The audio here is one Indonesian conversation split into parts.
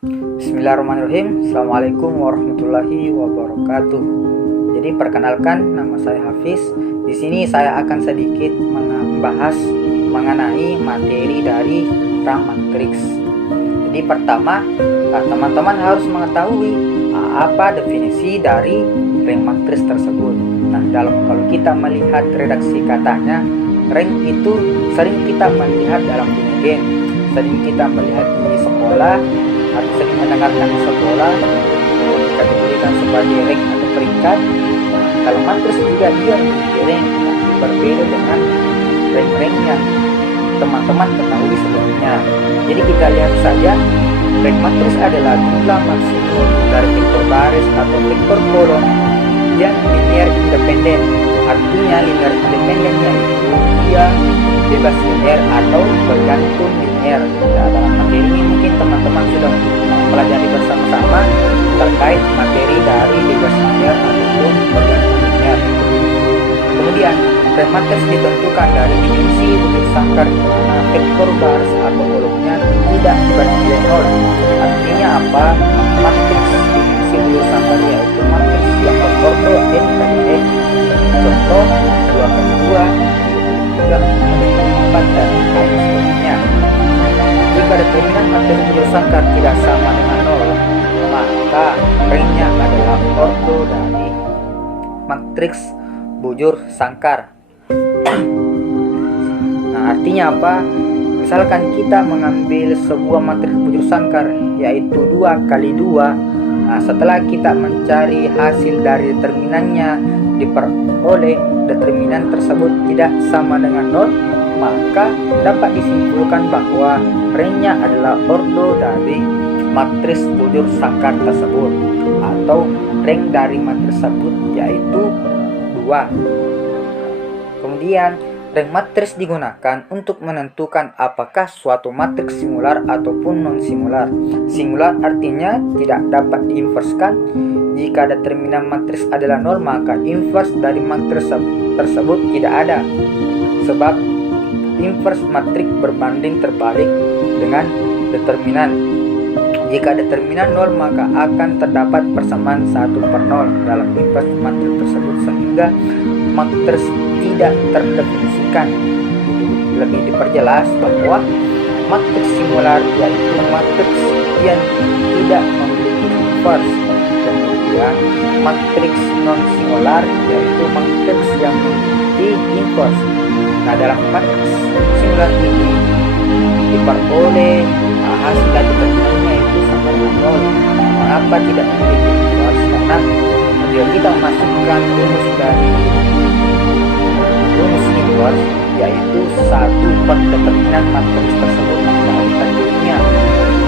Bismillahirrahmanirrahim. Assalamualaikum warahmatullahi wabarakatuh. Jadi perkenalkan, nama saya Hafiz. Di sini saya akan sedikit membahas mengenai materi dari rank matriks. Jadi pertama, teman-teman harus mengetahui apa definisi dari rank matriks tersebut. Nah, kalau kita melihat redaksi katanya, rank itu sering kita melihat dalam dunia game, sering kita melihat di sekolah, atau sering mendengarkan di sekolah dikategorikan sebagai rank atau peringkat. Kalau matriks juga dia memiliki rank, tapi berbeda dengan rank-rank yang teman-teman ketahui sebelumnya. Jadi kita lihat saja, rank matriks adalah jumlah maksimum dari vektor baris atau vektor kolom yang linear independen. Artinya linear independen yaitu dia bebas linear atau bergantung linear. Nah, dalam materi ini mungkin teman-teman sudah mempelajari bersama-sama terkait materi dari bebas linear ataupun bergantung linear. Kemudian rank matriks ditentukan dari dimensi bukit sangkar di mana vektor baris atau kolomnya tidak bernilai 0. Artinya apa? Matriks dimensi bukit sangkar yaitu matriks yang berordo n kali n. Contoh 2 kali 2 3 4 dan lain sebagainya. Jika determinan matriks bujur sangkar tidak sama dengan 0, maka ranknya adalah ordo dari matriks bujur sangkar. Nah, artinya apa? Misalkan kita mengambil sebuah matriks bujur sangkar yaitu 2 kali 2. Nah, setelah kita mencari hasil dari determinannya diperoleh determinan tersebut tidak sama dengan 0, maka dapat disimpulkan bahwa ranknya adalah ordo dari matriks bujur sangkar tersebut, atau rank dari matriks tersebut yaitu 2. Kemudian rank matriks digunakan untuk menentukan apakah suatu matriks singular ataupun non-singular. Singular artinya tidak dapat diinverskan. Jika determinan matriks adalah 0, maka inverse dari matriks tersebut tidak ada. Sebab inverse matriks berbanding terbalik dengan determinan. Jika determinan 0, maka akan terdapat persamaan 1/0 dalam inverse matriks tersebut sehingga matriks tidak terdefinisikan. Lebih diperjelas bahwa matriks singular yaitu matriks yang tidak memiliki inverse. Kemudian matriks non singular yaitu matriks yang memiliki inverse. Nah, dalam matriks singular ini diperoleh hasil dari determinannya itu sama dengan 0. Mengapa tidak memiliki inverse? Karena bila kita memasukkan rumus dari rumus inverse yaitu 1 per determinan matriks tersebut dari tentunya.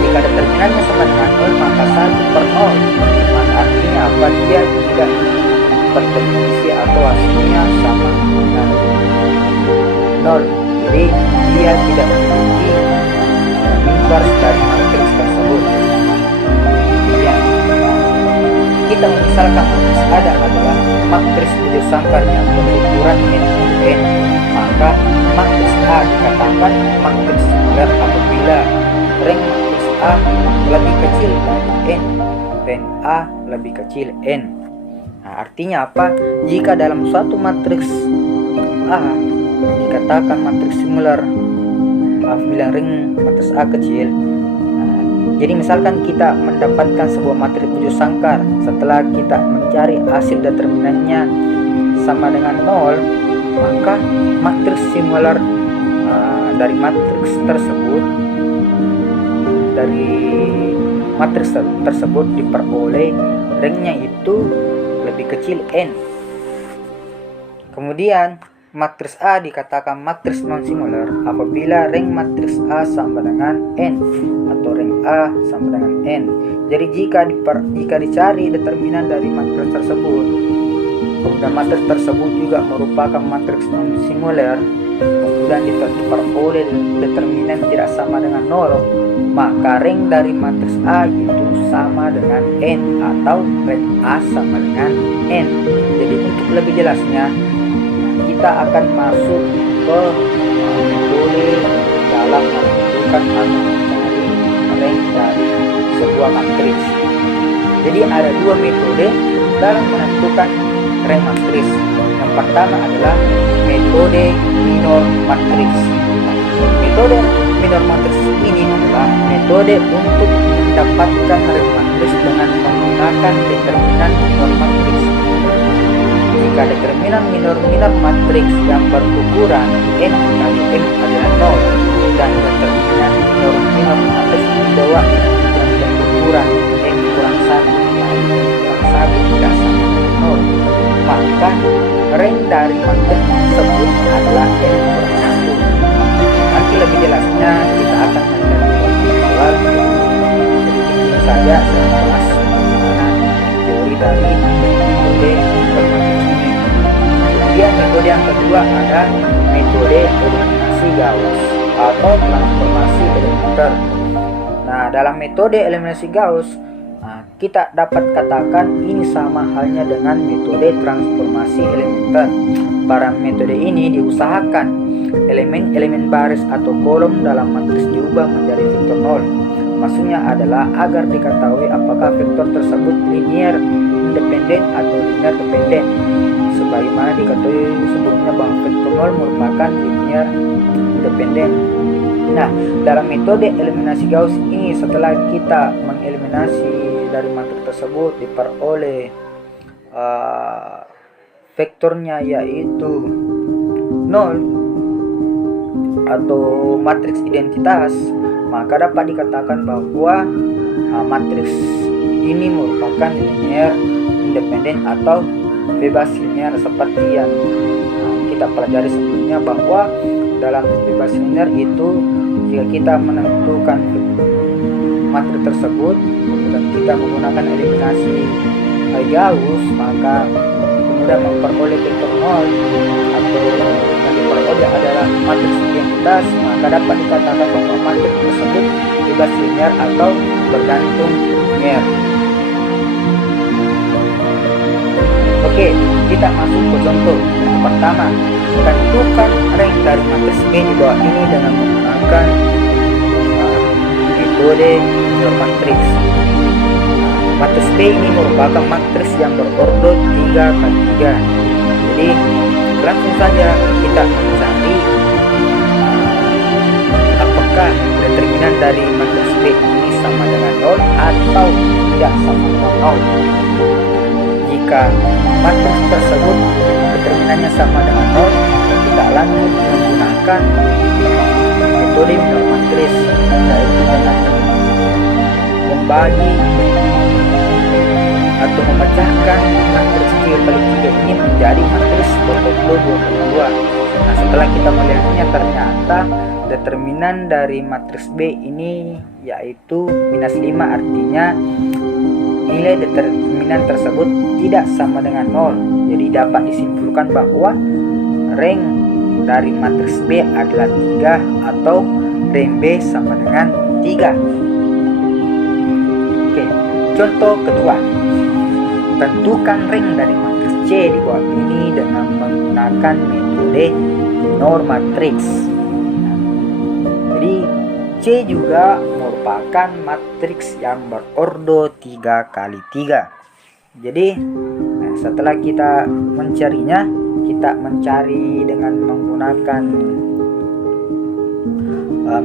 Jika determinannya sama dengan 0, maka 1/0. Maka artinya apa? Dia tidak terdefinisi atau hasilnya sama dengan 0. Jadi dia tidak memiliki inverse dari matriks tersebut. Ya. Kita misalkan matriks ada adalah matriks bujur sangkar yang berukuran n, maka matriks A dikatakan matriks singular apabila rank matriks A lebih kecil dari n. Rank A lebih kecil n. Nah, artinya apa? Jika dalam suatu matriks A dikatakan matriks singular apabila rank matriks A kecil. Jadi misalkan kita mendapatkan sebuah matriks bujur sangkar, setelah kita mencari hasil determinannya sama dengan 0, maka matriks singular dari matriks tersebut diperoleh ranknya itu lebih kecil n. Kemudian matriks A dikatakan matriks non-singular apabila rank matriks A sama dengan n atau rank A sama dengan n. Jadi jika dicari determinan dari matriks tersebut, kemudian matriks tersebut juga merupakan matriks non-singular, kemudian diperoleh determinan tidak sama dengan 0, maka rank dari matriks A itu sama dengan n atau rank A sama dengan n. Jadi untuk lebih jelasnya, kita akan masuk ke metode dalam menentukan atau mencari rank dari sebuah sebuah matriks. Jadi ada dua metode dalam menentukan rank matriks. Yang pertama adalah metode minor matriks. Metode minor matriks ini adalah metode untuk mendapatkan rank matriks dengan menggunakan determinan minor matriks. Jika determinan minor matriks yang berukuran n kali m adalah 0 dan determinan minor matriks di bawah yang berukuran n kurang 1 kali n kurang 1 tidak sama dengan 0, maka rank dari matriks tersebut adalah n kurang 1. Nanti lebih jelasnya kita akan melihat soal saja saya bahas teori dari metode bermatriks ini. Kemudian metode yang kedua ada metode eliminasi Gauss atau transformasi elementer. Nah, dalam metode eliminasi Gauss kita dapat katakan ini sama halnya dengan metode transformasi elementer. Pada metode ini diusahakan elemen-elemen baris atau kolom dalam matriks diubah menjadi vektor 0. Maksudnya adalah agar diketahui apakah vektor tersebut linear independen atau linear dependen. Sebagaimana diketahui sebelumnya bahwa vektor 0 merupakan linear independen. Nah, dalam metode eliminasi Gauss ini setelah kita mengeliminasi dari matriks tersebut diperoleh vektornya yaitu 0 atau matriks identitas, maka dapat dikatakan bahwa matriks ini merupakan linear independen atau bebas linear seperti yang kita pelajari sebelumnya, bahwa dalam bebas linear itu jika kita menentukan matriks tersebut dan kita menggunakan eliminasi Gauss, maka kemudian memperoleh vektor 0 atau yang diperoleh adalah matriks identitas, maka dapat dikatakan bahwa matriks tersebut bebas linear atau bergantung linear. Oke, kita masuk ke contoh. Yang pertama, tentukan rank dari matriks B di bawah ini dengan menggunakan metode minor matriks. Matriks B ini merupakan matriks yang berordo 3x3. Jadi langsung saja kita mencari apakah determinan dari matriks B ini sama dengan 0 atau tidak sama dengan 0. Jika matriks tersebut determinannya sama dengan 0, kita lanjut menggunakan metode minor matriks, yaitu dengan membagi atau memecahkan matriks 3x3 ini menjadi matriks berordo 2x2. Nah, setelah kita melihatnya ternyata determinan dari matriks B ini yaitu -5, artinya nilai determinan tersebut tidak sama dengan 0. Jadi dapat disimpulkan bahwa rank dari matriks B adalah 3 atau rank B sama dengan 3. Oke, contoh kedua. Tentukan rank dari matriks C di bawah ini dengan menggunakan metode minor matriks. Jadi C juga merupakan matriks yang berordo 3x3. Jadi setelah kita mencarinya, kita mencari dengan menggunakan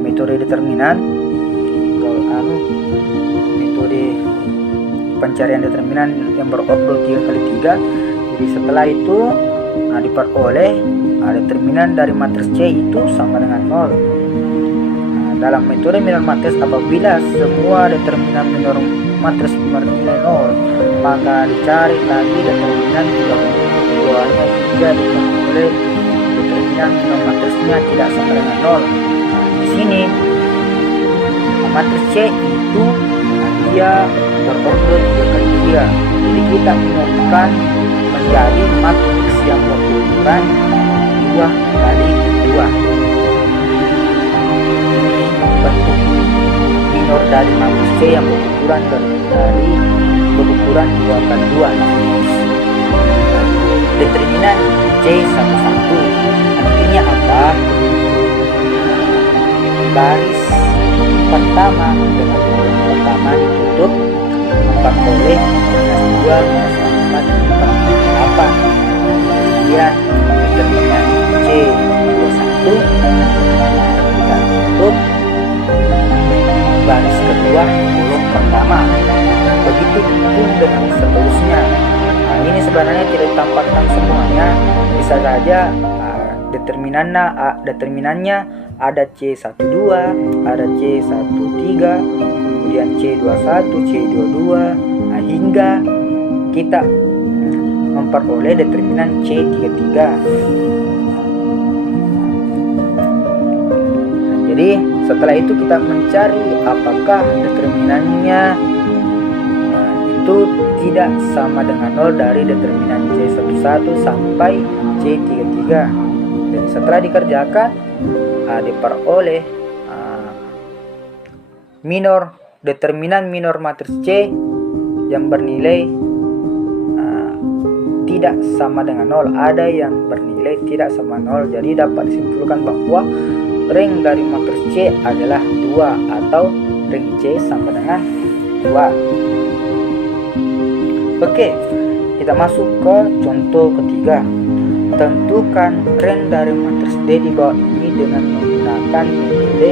metode determinan, metode pencarian determinan yang berordo 3x3. Jadi setelah itu diperoleh determinan dari matriks C itu sama dengan 0. Dalam metode minor matriks, apabila semua determinan minor matriks bernilai 0, maka dicari lagi determinan keduanya hingga diperoleh determinan minor matriksnya tidak sama dengan 0. Di sini matriks C itu dia berordo 3x3. Jadi kita minumkan menjadi matriks yang berukuran 2x2. Ini bentuk minor dari matriks C yang berukuran dari berukuran 2x2. Determinan C11 artinya apa? Baris pertama dengan kolom pertama ditutup memperoleh minus 2 minus 4 per 8. Kemudian determinan C21 kita tutup baris kedua kolom pertama. Begitu pun dengan seterusnya. Nah, ini sebenarnya tidak ditampakkan semuanya, bisa saja determinannya ada C12, ada C13, kemudian C21, C22, nah, hingga kita memperoleh determinan C33. Jadi setelah itu kita mencari apakah determinannya itu tidak sama dengan 0 dari determinan C11 sampai C33. Jadi setelah dikerjakan diperoleh determinan minor matriks C yang bernilai tidak sama dengan 0, ada yang bernilai tidak sama 0. Jadi dapat disimpulkan bahwa ring dari matriks C adalah 2 atau ring C sama dengan 2. Oke, kita masuk ke contoh ketiga. Tentukan ring dari matriks D di bawah ini dengan menggunakan metode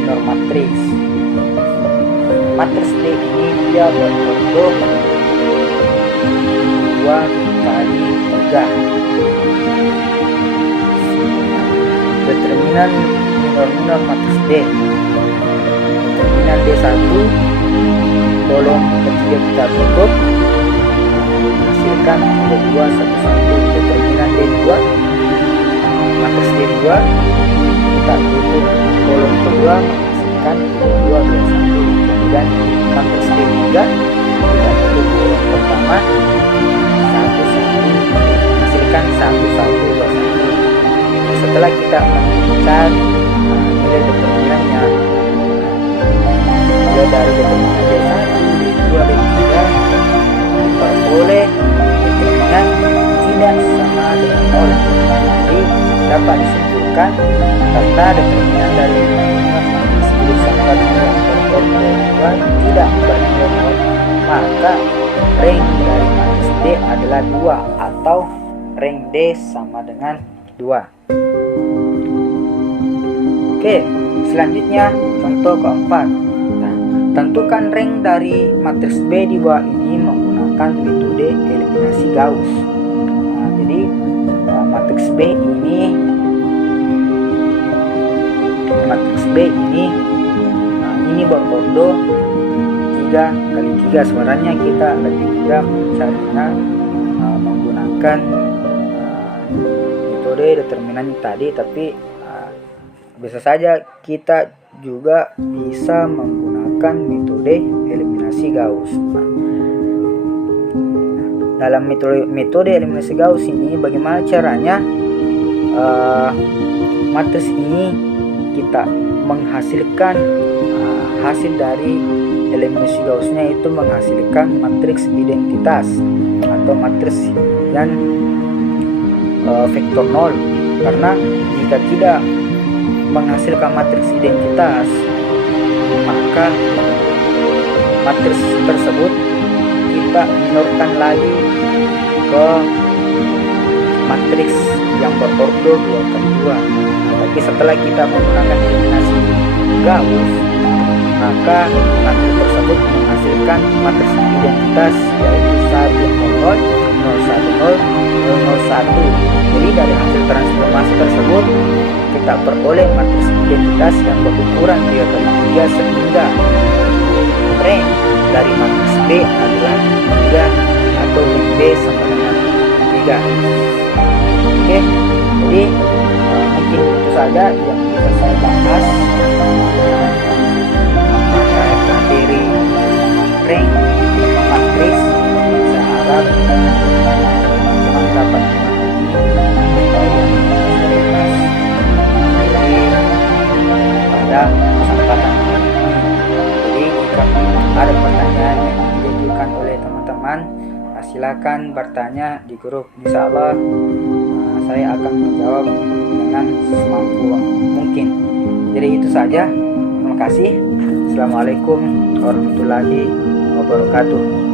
minor matriks. Matriks D ini dia berbentuk 2 kali 3. Determinan minor matriks D. Determinan D1 kolom ketiga kita tutup, hasilkan 2 1 1. Determinan D2 matriks D2 kita tutup kolom kedua, menghasilkan 2 2 1. Kemudian matriks D3 kita tutup kolom pertama 1 1, hasilkan 1 1 2 1. Setelah kita mencari nilai determinannya, mulai dari determinan D1, D2, D3 diperoleh determinan tidak sama dengan 0. Jadi dapat disimpulkan karena determinan dari matriks bersangkutan yang berorder 2 tidak bernilai 0, maka ring dari matriks D adalah 2 atau ring D sama dengan 2. Oke, selanjutnya contoh keempat. Nah, tentukan ring dari matriks B di bawah ini menggunakan metode eliminasi Gauss. Nah, jadi matriks B ini berorder 3 kali 3. Sebenarnya kita lebih mudah mencarinya menggunakan metode determinan tadi, tapi bisa saja kita juga bisa menggunakan metode eliminasi Gauss. Dalam metode eliminasi Gauss ini bagaimana caranya? Matriks ini kita menghasilkan hasil dari eliminasi Gaussnya itu menghasilkan matriks identitas atau matriks yang vektor 0. Karena jika tidak menghasilkan matriks identitas, maka matriks tersebut kita minorkan lagi ke matriks yang berorder 2 kali 2. Tapi setelah kita menggunakan eliminasi Gauss, maka matriks tersebut menghasilkan matriks identitas yaitu 1 0 0 0 1 0 0 1. Jadi dari hasil transformasi tersebut kita peroleh matriks identitas yang berukuran 3 kali 3 sehingga ring dari matriks B adalah 3 atau ring B sama dengan 3. Oke, jadi mungkin itu saja yang bisa saya bahas materi ring matriks. Saya harap teman-teman dapat pada kesempatan ini. Jadi jika ada pertanyaan yang diajukan oleh teman-teman, silakan bertanya di grup. Insya Allah saya akan menjawab dengan semampu mungkin. Jadi itu saja. Terima kasih. Assalamualaikum warahmatullahi wabarakatuh. wabarakatuh.